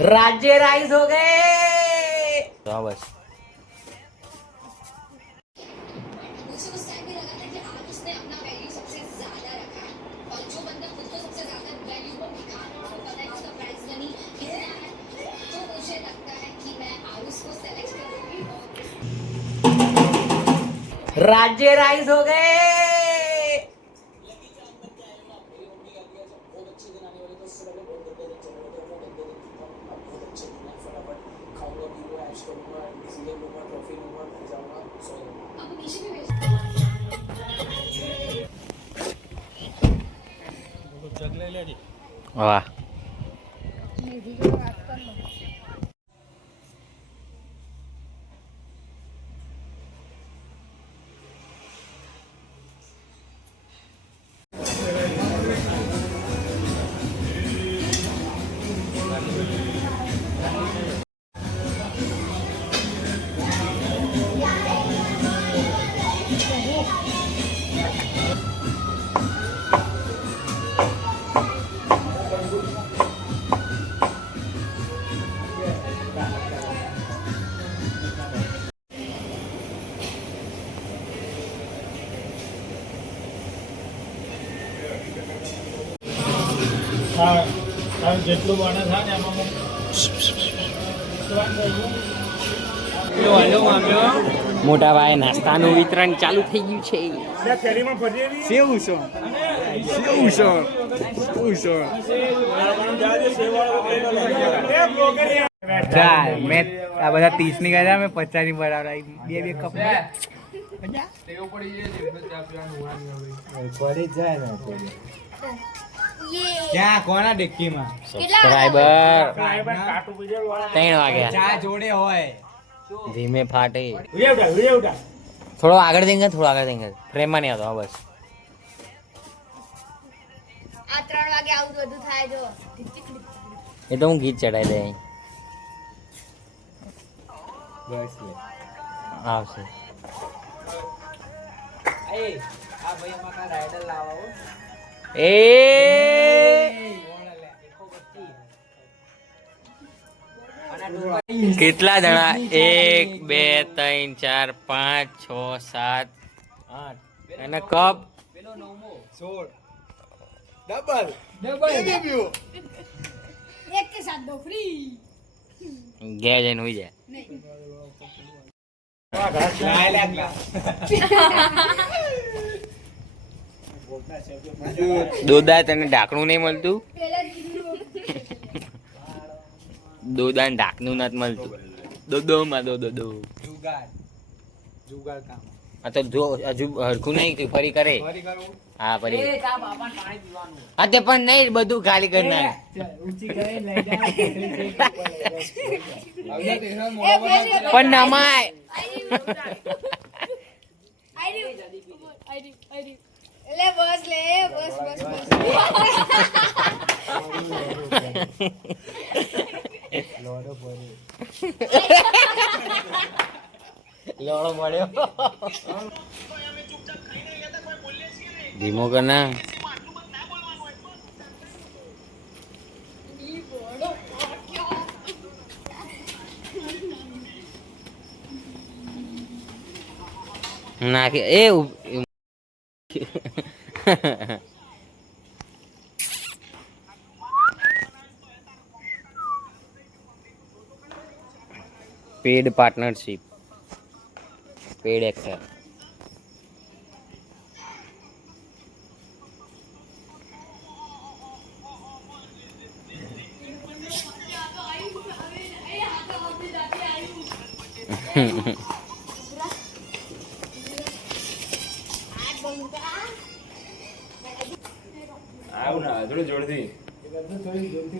राज्य राइज हो गए। तो बस मुझे उस टाइम भी लगा था कि आज उसने अपना वैल्यू सबसे ज्यादा रखा है और जो बंदा खुद को सबसे ज्यादा वैल्यू को दिखा रहा है उसको पता है कि उसका प्राइस मनी कितना है, तो मुझे लगता है कि मैं आरुष को सेलेक्ट करूंगी और राज्य राइज हो गए। अब नीचे भी भेज वाह જેટલું બને થાય ને એમાં મોટા ભાઈ નાસ્તાનું વિતરણ ચાલુ થઈ ગયું છે. ચાલ મેં આ બધા 30 ની કર્યા મેં 50 ની બરાબર બે કપ પડી જાય ને ક્યાં કોના ડેક્કીમાં સબસ્ક્રાઇબર 3 વાગ્યા ચા જોડે હોય ધીમે ફાટે. થોડો આગળ દેંગે ફ્રેમમાં નહીં આવતો. હા બસ આ 3 વાગે આવું બધું થાય જો એ તો હું ગીત ચડાવી દે. બસ લે આવશે. એ આ ભાઈ અમારા રાઈડર લાવો એ કેટલા જણા? 1 2 3 4 5 6 7 8 અને કપ પેલો નવમો 16 ડબલ એક કે સાથ દો ફ્રી ઘેર જઈને હોઈ જાય. દોદા તને ઢાંકણું નહીં મળતું? દોદા ને ઢાંકણું નથી મળતું. દોદોમાં દો જુગાડ કામ આ તો જો હજુ હરખું નહીં કે ફરી કરે. ફરી કરું હા ફરી. હા તે પણ નહીં બધું ખાલી કરી નાખ. ઊંચી કરે લઈ જાય પણ નમાય. લે બસ લે બસ લોડો પડી લોડો મળ્યો. ધીમો કર ના. નાખે એ પેડ પાર્ટનરશિપ પેડ એક્ટર. આવું ના થોડું જોડથી જોડતી